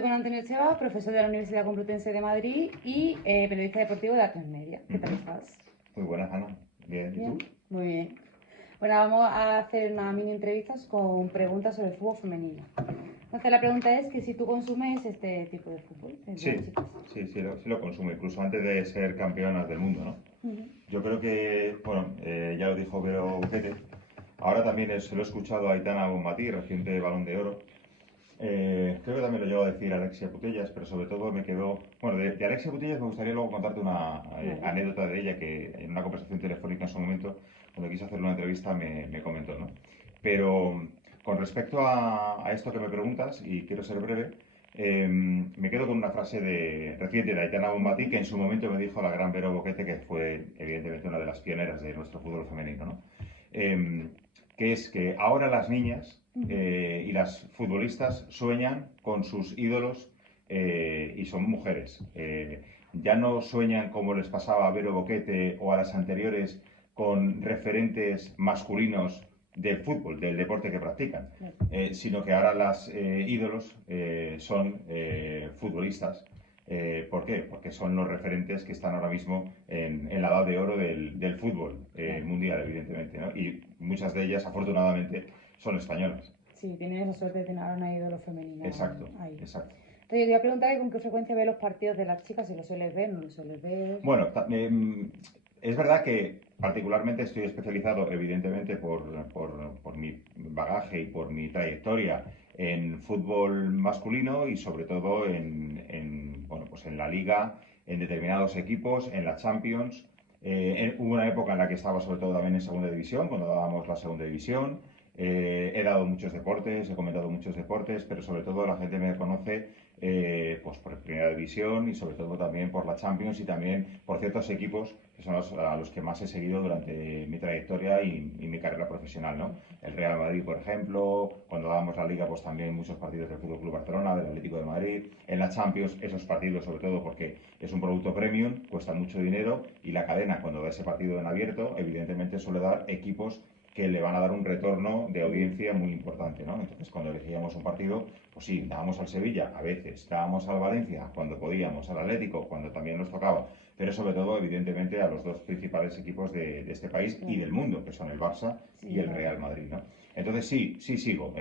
hoy con Antonio Echeva, profesor de la Universidad Complutense de Madrid y periodista deportivo de A3 Media. ¿Qué tal estás? Muy buenas, Ana. Bien, ¿y Bien, tú? muy bien. Bueno, vamos a hacer una mini entrevista con preguntas sobre el fútbol femenino. Entonces la pregunta es que si tú consumes este tipo de fútbol, el de las Sí, chicas. sí lo consumo, incluso antes de ser campeonas del mundo, ¿no? Ujú. Yo creo que, bueno, ya lo dijo Vero Buquete. Ahora también se lo he escuchado a Aitana Bonmatí, reciente Balón de Oro. Creo que también lo llegó a decir Alexia Putellas, pero sobre todo me quedó... Bueno, de Alexia Putellas me gustaría luego contarte una Vale. anécdota de ella que en una conversación telefónica en su momento, cuando quise hacer una entrevista, me comentó, ¿no? Pero con respecto a esto que me preguntas, y quiero ser breve, me quedo con una frase reciente de Aitana Bonmatí, Ujú. que en su momento me dijo la gran Vero Boquete, que fue evidentemente una de las pioneras de nuestro fútbol femenino, ¿no? Em, que es que ahora las niñas Ujú. y las futbolistas sueñan con sus ídolos y son mujeres. Ya no sueñan como les pasaba a Vero Boquete o a las anteriores con referentes masculinos del fútbol, del deporte que practican, Claro. sino que ahora las ídolos son futbolistas. ¿Por qué? Porque son los referentes que están ahora mismo en la edad de oro del fútbol Claro. mundial, evidentemente, ¿no? Y muchas de ellas, afortunadamente, son españolas. Sí, tienes la suerte de tener a una ídolo femenina Exacto, ahí. exacto. Entonces yo te iba a preguntar que con qué frecuencia ves los partidos de las chicas, si los sueles ver, no los sueles ver. Bueno, es verdad que particularmente estoy especializado, evidentemente, por mi bagaje y por mi trayectoria en fútbol masculino y sobre todo bueno, pues en la liga, en determinados equipos, en la Champions. Hubo una época en la que estaba sobre todo también en segunda división, cuando dábamos la segunda división. He dado muchos deportes, he comentado muchos deportes, pero sobre todo la gente me conoce pues por Primera División y sobre todo también por la Champions y también por ciertos equipos que son a los que más he seguido durante mi trayectoria y mi carrera profesional, ¿no? El Real Madrid, por ejemplo, cuando dábamos la Liga, pues también muchos partidos del Fútbol Club Barcelona, del Atlético de Madrid. En la Champions, esos partidos sobre todo porque es un producto premium, cuesta mucho dinero y la cadena cuando da ese partido en abierto, evidentemente suele dar equipos que le van a dar un retorno de audiencia muy importante, ¿no? Entonces, cuando elegíamos un partido, pues sí, dábamos al Sevilla a veces, dábamos al Valencia cuando podíamos, al Atlético cuando también nos tocaba, pero sobre todo, evidentemente, a los dos principales equipos de este país y del mundo, que son el Barça y Sí, el claro. Real Madrid, ¿no? Entonces, sí sigo.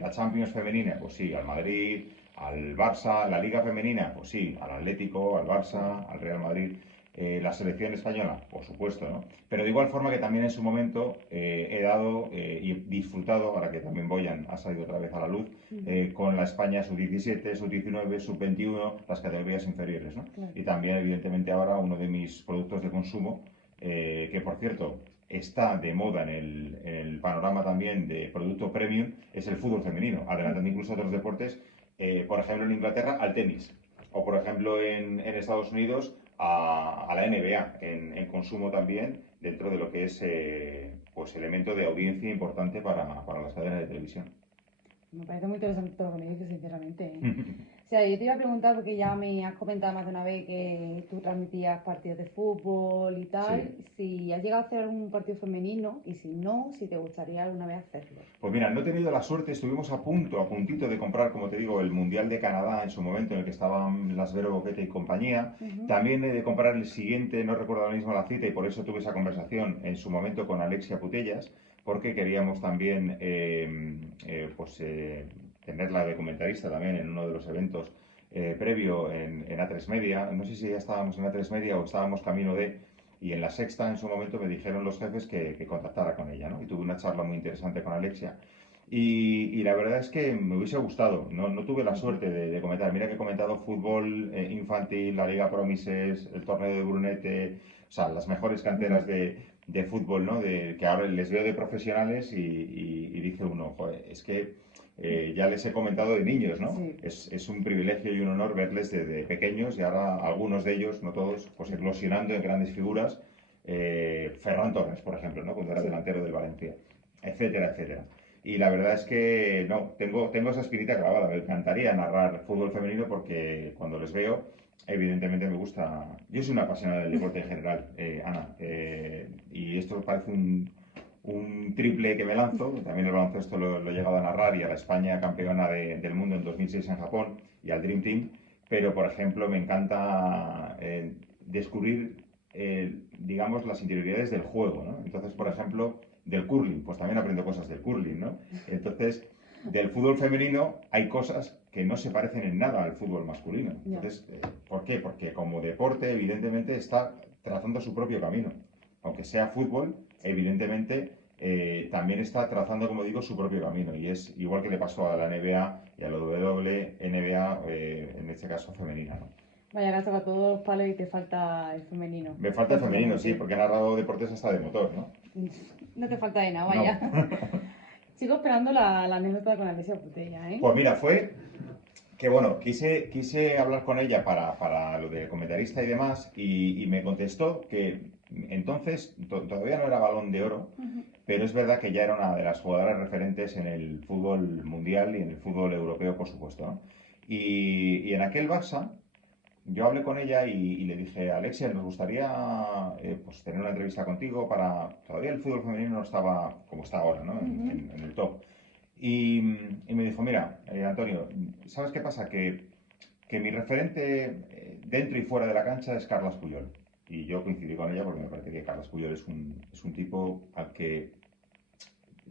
La Champions femenina, pues sí, al Madrid, al Barça, la Liga femenina, pues sí, al Atlético, al Barça, al Real Madrid. La selección española, por supuesto, ¿no? Pero de igual forma que también en su momento he dado y disfrutado, ahora que también Boyan ha salido otra vez a la luz, con la España sub-17, sub-19, sub-21, las categorías inferiores, ¿no? Claro. Y también, evidentemente, ahora uno de mis productos de consumo, que por cierto está de moda en el panorama también de producto premium, es el fútbol femenino, adelantando incluso otros deportes, por ejemplo en Inglaterra al tenis, o por ejemplo en Estados Unidos a la NBA en consumo también dentro de lo que es pues elemento de audiencia importante para las cadenas de televisión. Me parece muy interesante todo lo que me dices, sinceramente, ¿eh? O sea, yo te iba a preguntar, porque ya me has comentado más de una vez que tú transmitías partidos de fútbol y tal, Sí. si has llegado a hacer algún partido femenino y si no, si te gustaría alguna vez hacerlo. Pues mira, no he tenido la suerte, estuvimos a puntito de comprar, como te digo, el Mundial de Canadá en su momento en el que estaban las Vero Boquete y compañía. Ujú. También he de comprar el siguiente, no recuerdo ahora mismo la cita y por eso tuve esa conversación en su momento con Alexia Putellas, porque queríamos también tenerla de comentarista también en uno de los eventos previo en A3 Media. No sé si ya estábamos en A3 Media o estábamos camino de... Y en la sexta, en su momento, me dijeron los jefes que contactara con ella, ¿no? Y tuve una charla muy interesante con Alexia. Y la verdad es que me hubiese gustado, no tuve la Ujú. suerte de comentar. Mira que he comentado fútbol infantil, la Liga Promises, el torneo de Brunete, o sea, las mejores canteras Ujú. de fútbol, ¿no? Que ahora les veo de profesionales y dice uno, joder, es que ya les he comentado de niños, ¿no? Sí. Es un privilegio y un honor verles desde pequeños y ahora algunos de ellos, no todos, pues eclosionando en grandes figuras. Ferran Torres, por ejemplo, ¿no? Cuando era Sí. delantero del Valencia, etcétera, etcétera. Y la verdad es que no, tengo esa espinita clavada. Me encantaría narrar fútbol femenino porque cuando les veo, evidentemente me gusta. Yo soy una apasionada del deporte en general, Ana. Y esto parece un triple que me lanzo, también el baloncesto lo he llegado a narrar, y a la España campeona del mundo en 2006 en Japón, y al Dream Team, pero por ejemplo me encanta descubrir, digamos, las interioridades del juego, ¿no? Entonces, por ejemplo, del curling, pues también aprendo cosas del curling, ¿no? Entonces, del fútbol femenino hay cosas que no se parecen en nada al fútbol masculino. Entonces, ¿por qué? Porque como deporte, evidentemente, está trazando su propio camino. Aunque sea fútbol, evidentemente, también está trazando, como digo, su propio camino. Y es igual que le pasó a la NBA y a la WNBA, en este caso femenina, ¿no? Vaya, que has tocado todos los palos y te falta el femenino. Me falta el femenino, sí, porque he narrado deportes hasta de motor, ¿no? No te falta de nada, No. vaya. Sigo esperando la anécdota con Alessia Putella, ¿eh? Pues mira, fue que bueno, quise hablar con ella para lo de comentarista y demás, y me contestó que entonces todavía no era Balón de Oro, pero es verdad que ya era una de las jugadoras referentes en el fútbol mundial y en el fútbol europeo, por supuesto, ¿no? Y en aquel Barça, yo hablé con ella y le dije, Alexia, nos gustaría pues, tener una entrevista contigo para... Todavía el fútbol femenino no estaba como está ahora, ¿no? En el top. Y me dijo, mira, Antonio, ¿sabes qué pasa? Que mi referente dentro y fuera de la cancha es Carles Puyol. Y yo coincidí con ella porque me parece que Carles Puyol es un tipo al que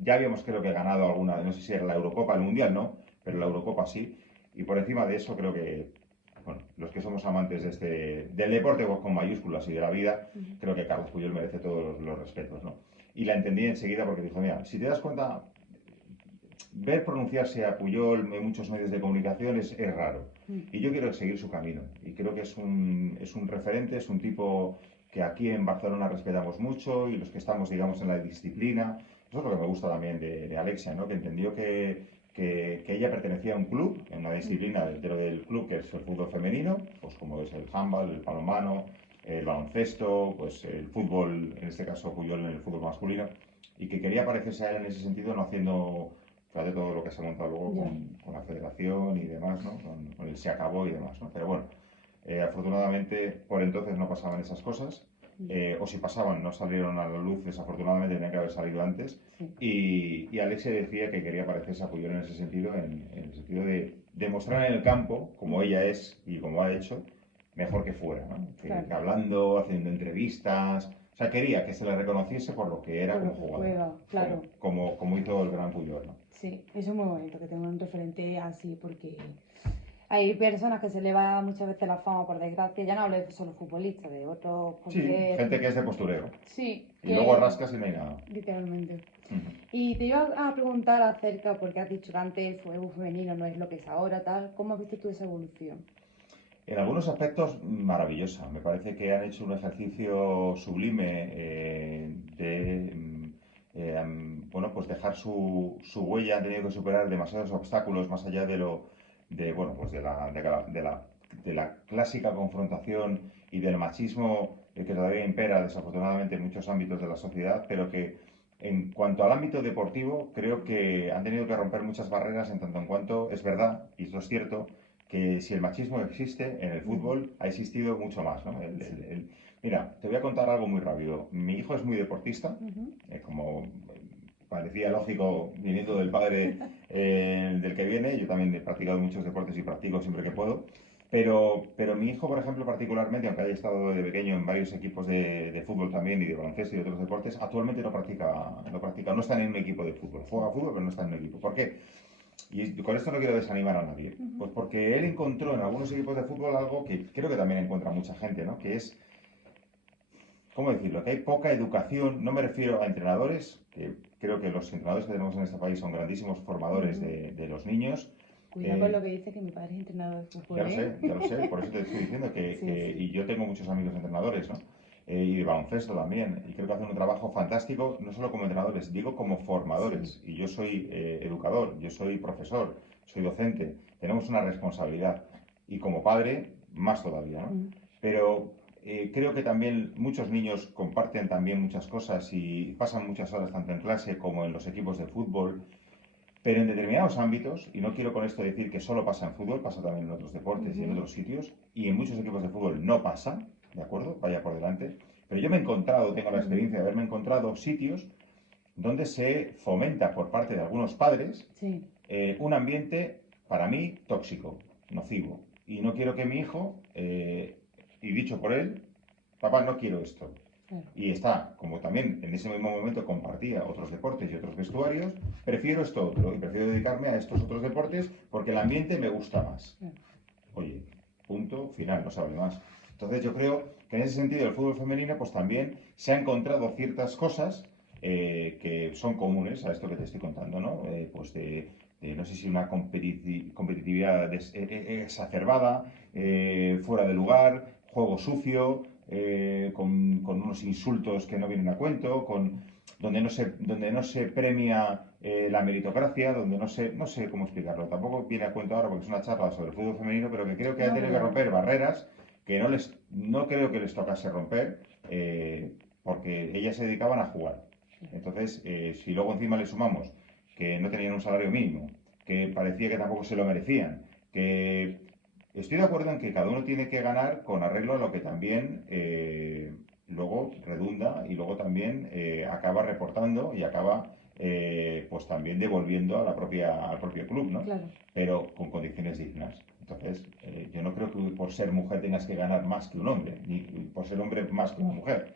ya habíamos, creo que, ganado alguna, no sé si era la Eurocopa, el Mundial no, pero la Eurocopa sí. Y por encima de eso creo que, bueno, los que somos amantes del deporte con mayúsculas y de la vida, creo que Carles Puyol merece todos los respetos, ¿no? Y la entendí enseguida porque dijo, mira, si te das cuenta, ver pronunciarse a Puyol en muchos medios de comunicación es raro. Y yo quiero seguir su camino. Y creo que es un referente, es un tipo que aquí en Barcelona respetamos mucho, y los que estamos, digamos, en la disciplina. Eso es lo que me gusta también de Alexia, ¿no? Que entendió que ella pertenecía a un club, en una disciplina dentro del club, que es el fútbol femenino, pues como es el handball, el balonmano, el baloncesto, pues el fútbol, en este caso Puyol en el fútbol masculino, y que quería parecerse a él en ese sentido, no haciendo de todo lo que se ha montado luego con la federación y demás, ¿no? Con el se acabó y demás, ¿no? Pero bueno, afortunadamente por entonces no pasaban esas cosas, o si pasaban no salieron a la luz, desafortunadamente tenían que haber salido antes, y Alexia decía que quería parecerse a Puyol en ese sentido, en el sentido de demostrar en el campo, como ella es y como ha hecho, mejor que fuera, ¿no? Que hablando, haciendo entrevistas. O sea, quería que se le reconociese por lo que era Por como lo que jugador. juega, claro. Como hizo el gran Puyol, ¿no? Sí, eso es muy bonito, que tenga un referente así, porque hay personas que se le va muchas veces la fama, por desgracia. Ya no hablo de solo futbolistas, de otros... Sí, gente que es de postureo. Sí. Y luego rascas y no hay nada. Literalmente. Y te iba a preguntar acerca, porque has dicho que antes el fútbol femenino no es lo que es ahora, tal. ¿Cómo has visto tú esa evolución? En algunos aspectos, maravillosa. Me parece que han hecho un ejercicio sublime bueno, pues dejar su huella. Han tenido que superar demasiados obstáculos más allá bueno, pues de la clásica confrontación y del machismo que todavía impera desafortunadamente en muchos ámbitos de la sociedad, pero que en cuanto al ámbito deportivo creo que han tenido que romper muchas barreras, en tanto en cuanto es verdad, y esto es cierto, que si el machismo existe en el fútbol, ha existido mucho más, ¿no? Mira, te voy a contar algo muy rápido. Mi hijo es muy deportista, como parecía lógico viniendo del padre del que viene. Yo también he practicado muchos deportes y practico siempre que puedo. Pero mi hijo, por ejemplo, particularmente, aunque haya estado de pequeño en varios equipos de fútbol también, y de baloncesto y de otros deportes, actualmente no está en un equipo de fútbol. Juega fútbol, pero no está en un equipo. ¿Por qué? Y con esto no quiero desanimar a nadie. Pues porque él encontró en algunos equipos de fútbol algo que creo que también encuentra mucha gente, ¿no? Que es, ¿cómo decirlo? Que hay poca educación. No me refiero a entrenadores, que creo que los entrenadores que tenemos en este país son grandísimos formadores de los niños. Cuidado con lo que dice, que mi padre es entrenador de fútbol. Ya lo sé, por eso te estoy diciendo y yo tengo muchos amigos entrenadores, ¿no? Y de baloncesto también, y creo que hacen un trabajo fantástico, no solo como entrenadores, digo como formadores. Y yo soy educador, yo soy profesor, soy docente, tenemos una responsabilidad, y como padre, más todavía, ¿no? Pero creo que también muchos niños comparten también muchas cosas y pasan muchas horas tanto en clase como en los equipos de fútbol. Pero en determinados ámbitos, y no quiero con esto decir que solo pasa en fútbol, pasa también en otros deportes y en otros sitios, y en muchos equipos de fútbol no pasa, ¿de acuerdo? Vaya por delante. Pero yo me he encontrado, tengo la experiencia de haberme encontrado sitios donde se fomenta por parte de algunos padres Sí, un ambiente, para mí, tóxico, nocivo. Y no quiero que mi hijo, y dicho por él, papá, no quiero esto. claro. Y está, como también en ese mismo momento compartía otros deportes y otros vestuarios, prefiero esto otro y prefiero dedicarme a estos otros deportes porque el ambiente me gusta más. Claro. Oye, punto final, no se hable más. Entonces yo creo que en ese sentido el fútbol femenino pues también se ha encontrado ciertas cosas que son comunes a esto que te estoy contando, ¿no? Pues de no sé si una competitividad exacerbada, fuera de lugar, juego sucio, con unos insultos que no vienen a cuento, donde no se premia la meritocracia, donde no sé cómo explicarlo. Tampoco viene a cuento ahora porque es una charla sobre el fútbol femenino, pero que creo que ha No, tenido que pero romper barreras que no creo que les tocase romper, porque ellas se dedicaban a jugar. Entonces, si luego encima le sumamos que no tenían un salario mínimo, que parecía que tampoco se lo merecían, que estoy de acuerdo en que cada uno tiene que ganar con arreglo a lo que también luego redunda y luego también acaba reportando y acaba pues también devolviendo a al propio club, ¿no? claro. Pero con condiciones dignas. Entonces, yo no creo que por ser mujer tengas que ganar más que un hombre, ni por ser hombre más que una mujer.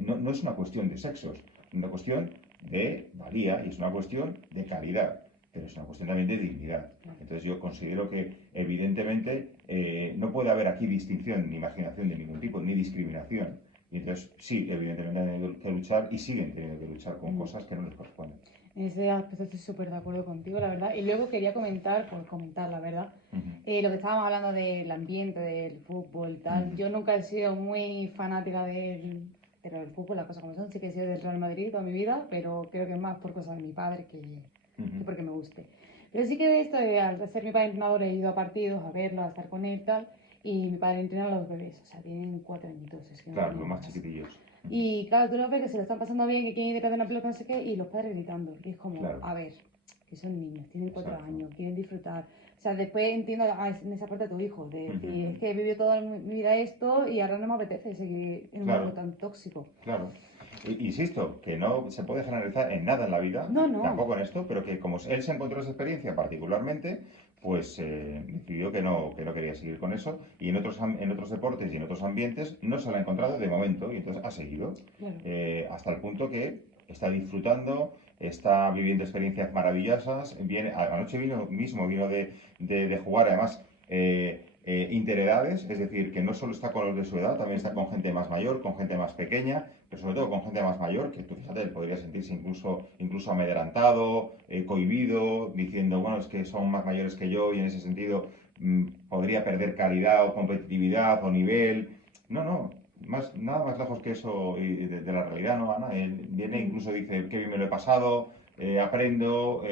No es una cuestión de sexos, es una cuestión de valía y es una cuestión de calidad, pero es una cuestión también de dignidad. Entonces yo considero que evidentemente no puede haber aquí distinción ni imaginación de ningún tipo, ni discriminación. Y entonces sí, evidentemente han tenido que luchar y siguen teniendo que luchar con cosas que no les corresponden. En ese aspecto estoy súper de acuerdo contigo, la verdad. Y luego quería comentar, por comentar, la verdad, Ujú, lo que estábamos hablando del ambiente, del fútbol y tal. ujú, Yo nunca he sido muy fanática del fútbol, las cosas como son. Sí que he sido del Real Madrid toda mi vida, pero creo que es más por cosas de mi padre que ujú. porque me guste. Pero sí que de esto, al ser mi padre entrenador, he ido a partidos, a verlo, a estar con él y tal. Y mi padre entrena a los bebés, o sea, tienen 4 añitos, es que no Claro, los tienen más más. chiquitillos. Ujú. Y claro, tú los ves que se lo están pasando bien, que quieren ir detrás de una pelota, no sé qué, y los padres gritando. Y es como, Claro, a ver, que son niños, tienen cuatro exacto. años, quieren disfrutar. O sea, después entiendo en esa parte a tu hijo, de Ujú, decir, ujú. es que he vivido toda mi vida esto y ahora no me apetece seguir en un mundo Claro, tan tóxico. claro. Insisto, que no se puede generalizar en nada en la vida, No, no, tampoco en esto, pero que como él se encontró esa experiencia particularmente, pues decidió que no quería seguir con eso y en otros deportes y en otros ambientes no se lo ha encontrado de momento y entonces ha seguido claro. hasta el punto que está disfrutando, está viviendo experiencias maravillosas. Anoche vino de jugar además interedades, es decir, que no solo está con los de su edad, también está con gente más mayor, con gente más pequeña, pero sobre todo con gente más mayor, que tú fíjate, él podría sentirse incluso amedrentado, cohibido, diciendo, bueno, es que son más mayores que yo y en ese sentido podría perder calidad o competitividad o nivel. No, no, nada más lejos que eso de la realidad, ¿no, Ana? Él viene, Mm. incluso dice, qué bien me lo he pasado, aprendo,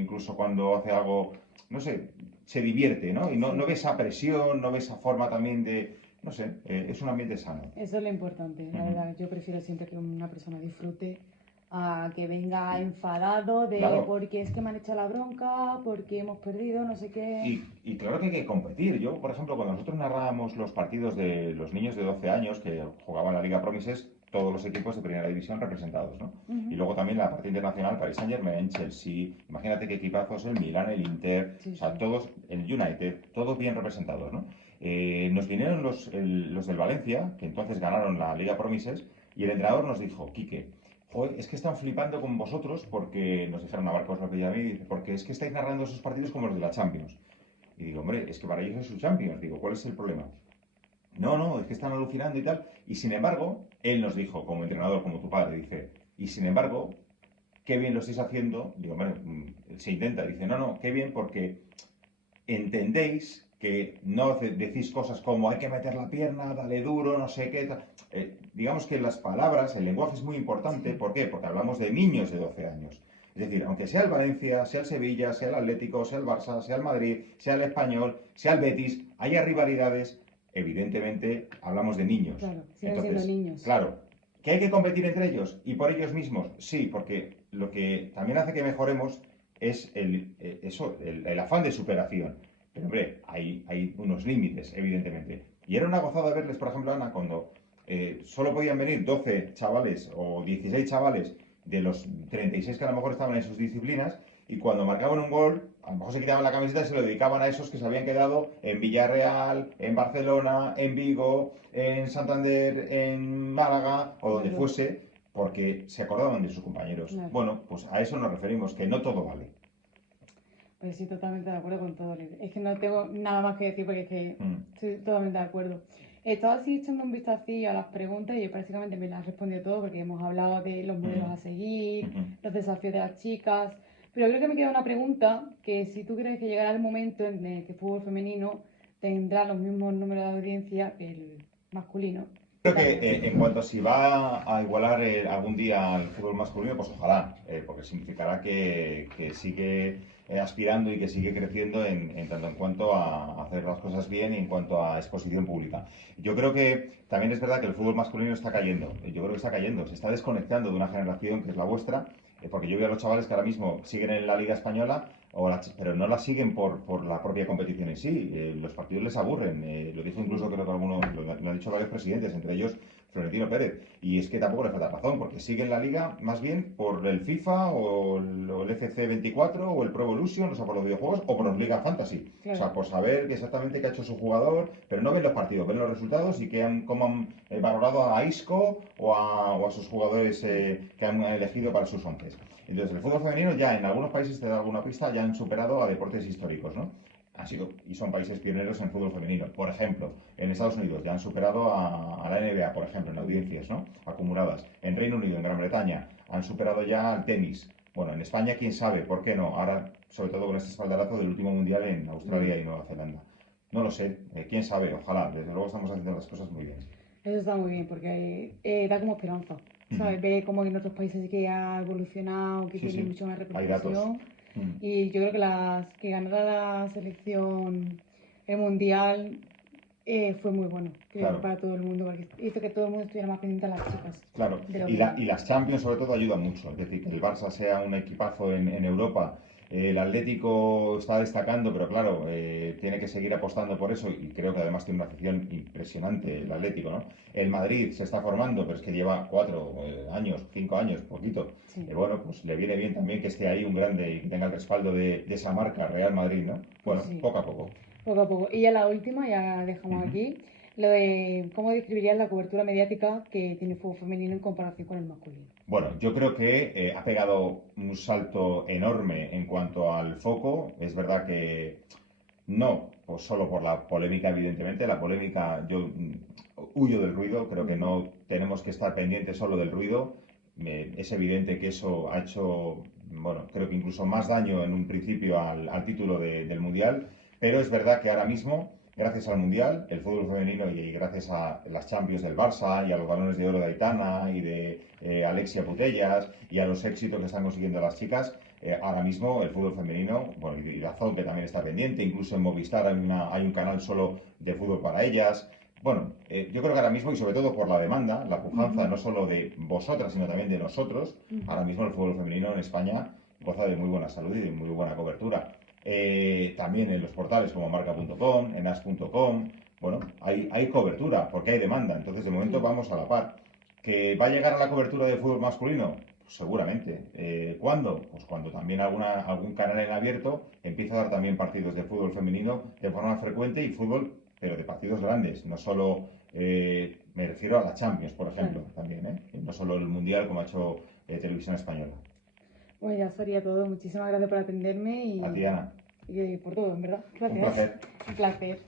incluso cuando hace algo, no sé, se divierte, ¿no? Y no Sí, ve esa presión, no ve esa forma también de, no sé, es un ambiente sano. eso es lo importante, la Ujú. verdad. Yo prefiero siempre que una persona disfrute a que venga enfadado de Claro, porque es que me han echado la bronca, porque hemos perdido, no sé qué. y claro que hay que competir. Yo, por ejemplo, cuando nosotros narrábamos los partidos de los niños de 12 años que jugaban la Liga Promises, todos los equipos de primera división representados, ¿no? Y Ujú. luego también la parte internacional, Paris Saint-Germain, Chelsea, imagínate qué equipazos, el Milan, el Inter, o Sí, sea, sí. todos, el United, todos bien representados, ¿no? Nos vinieron los del Valencia, que entonces ganaron la Liga Promises, y el entrenador nos dijo, Quique, joder, es que están flipando con vosotros porque nos dijeron a Marcos López y a mí, dice, porque es que estáis narrando esos partidos como los de la Champions. Y digo, hombre, es que para ellos es su Champions. Digo, ¿cuál es el problema? No, no, es que están alucinando y tal. Y sin embargo, él nos dijo, como entrenador, como tu padre, dice, y sin embargo, qué bien lo estáis haciendo. Digo, hombre, se intenta. Dice, no, no, qué bien porque entendéis que no decís cosas como hay que meter la pierna, dale duro, no sé qué. Digamos que las palabras, el lenguaje es muy importante. Sí, ¿Por qué? Porque hablamos de niños de 12 años. Es decir, aunque sea el Valencia, sea el Sevilla, sea el Atlético, sea el Barça, sea el Madrid, sea el Español, sea el Betis, haya rivalidades, evidentemente hablamos de niños. claro, siguen siendo Entonces, niños. claro, ¿que hay que competir entre ellos y por ellos mismos? Sí, porque lo que también hace que mejoremos es el afán de superación. Pero hombre, hay unos límites, evidentemente. Y era una gozada verles, por ejemplo, Ana, cuando solo podían venir 12 chavales o 16 chavales de los 36 que a lo mejor estaban en sus disciplinas, y cuando marcaban un gol, a lo mejor se quitaban la camiseta y se lo dedicaban a esos que se habían quedado en Villarreal, en Barcelona, en Vigo, en Santander, en Málaga o donde Claro, fuese, porque se acordaban de sus compañeros. claro. Bueno, pues a eso nos referimos, que no todo vale. Pues sí, totalmente de acuerdo con todo, Lidia. Es que no tengo nada más que decir porque es que Mm, estoy totalmente de acuerdo. Estaba así echando un vistacillo a las preguntas y yo prácticamente me las he respondido todo porque hemos hablado de los modelos mm, a seguir, mm. los desafíos de las chicas, pero creo que me queda una pregunta que si tú crees que llegará el momento en el que el fútbol femenino tendrá los mismos números de audiencia que el masculino. ¿Qué Creo tal? que en cuanto a si va a igualar algún día al fútbol masculino, pues ojalá, porque significará que sigue aspirando y que sigue creciendo en tanto en cuanto a hacer las cosas bien y en cuanto a exposición pública. Yo creo que también es verdad que el fútbol masculino está cayendo, yo creo que está cayendo, se está desconectando de una generación que es la vuestra, porque yo veo a los chavales que ahora mismo siguen en la Liga Española, pero no la siguen por la propia competición en sí. Los partidos les aburren. Lo dijo incluso, creo que algunos, lo han dicho varios presidentes, entre ellos Florentino Pérez. Y es que tampoco le falta razón, porque siguen la liga más bien por el FIFA o el FC 24 o el Pro Evolution, o sea, por los videojuegos, o por los Liga Fantasy. O Claro, sea, por saber exactamente qué ha hecho su jugador, pero no ven los partidos, ven los resultados y cómo han valorado a Isco o a sus jugadores que han elegido para sus once. Entonces, el fútbol femenino ya en algunos países, te da alguna pista, ya han superado a deportes históricos, ¿no? Han sido y son países pioneros en fútbol femenino. Por ejemplo, en Estados Unidos ya han superado a la NBA, por ejemplo, en audiencias, ¿no? Acumuladas. En Reino Unido, en Gran Bretaña, han superado ya al tenis. Bueno, en España, quién sabe, ¿por qué no? Ahora, sobre todo con este espaldarazo del último mundial en Australia y Nueva Zelanda. No lo sé, quién sabe, ojalá. Desde luego estamos haciendo las cosas muy bien. eso está muy bien porque da como esperanza. Ujú. ¿Sabes? Ve como en otros países sí que ha evolucionado, que Sí, tiene sí, mucho más hay datos. repercusión. Mm. Y yo creo que que ganara la selección el mundial fue muy bueno, creo que Claro. para todo el mundo, porque hizo que todo el mundo estuviera más pendiente a las chicas Claro, de lo y, que... y las Champions sobre todo ayudan mucho, es decir, que el Barça sea un equipazo en Europa, el Atlético está destacando, pero claro, tiene que seguir apostando por eso y creo que además tiene una afición impresionante el Atlético, ¿no? El Madrid se está formando, pero es que lleva 4 años, 5 años, poquito. Sí, Bueno, pues le viene bien también que esté ahí un grande y que tenga el respaldo de esa marca Real Madrid, ¿no? pues Bueno, sí, poco a poco. poco a poco. Y ya la última, ya dejamos Ujú. aquí, lo de cómo describirías la cobertura mediática que tiene el fútbol femenino en comparación con el masculino. Bueno, yo creo que ha pegado un salto enorme en cuanto al foco. Es verdad que no, pues solo por la polémica, evidentemente. La polémica, yo huyo del ruido, creo que Ujú. no tenemos que estar pendientes solo del ruido. Es evidente que eso ha hecho, bueno, creo que incluso más daño en un principio al título del Mundial, pero es verdad que ahora mismo, gracias al Mundial, el fútbol femenino y gracias a las Champions del Barça y a los balones de oro de Aitana y de Alexia Putellas y a los éxitos que están consiguiendo las chicas, ahora mismo el fútbol femenino, bueno, y Dazón que también está pendiente, incluso en Movistar hay un canal solo de fútbol para ellas. Bueno, yo creo que ahora mismo, y sobre todo por la demanda, la pujanza Ujú, no solo de vosotras, sino también de nosotros, ujú. ahora mismo el fútbol femenino en España goza de muy buena salud y de muy buena cobertura. También en los portales como marca.com, en as.com, bueno, hay cobertura porque hay demanda, entonces de momento Sí. vamos a la par. ¿Que va a llegar a la cobertura de fútbol masculino? Pues seguramente. ¿Cuándo? Pues cuando también algún canal en abierto empieza a dar también partidos de fútbol femenino de forma frecuente y fútbol, pero de partidos grandes, no solo, me refiero a la Champions, por Claro. ejemplo, también, ¿eh? No solo el Mundial como ha hecho Televisión Española. Bueno, ya sería todo. Muchísimas gracias por atenderme A ti, Ana, y por todo, en verdad. un Gracias. placer. Un placer.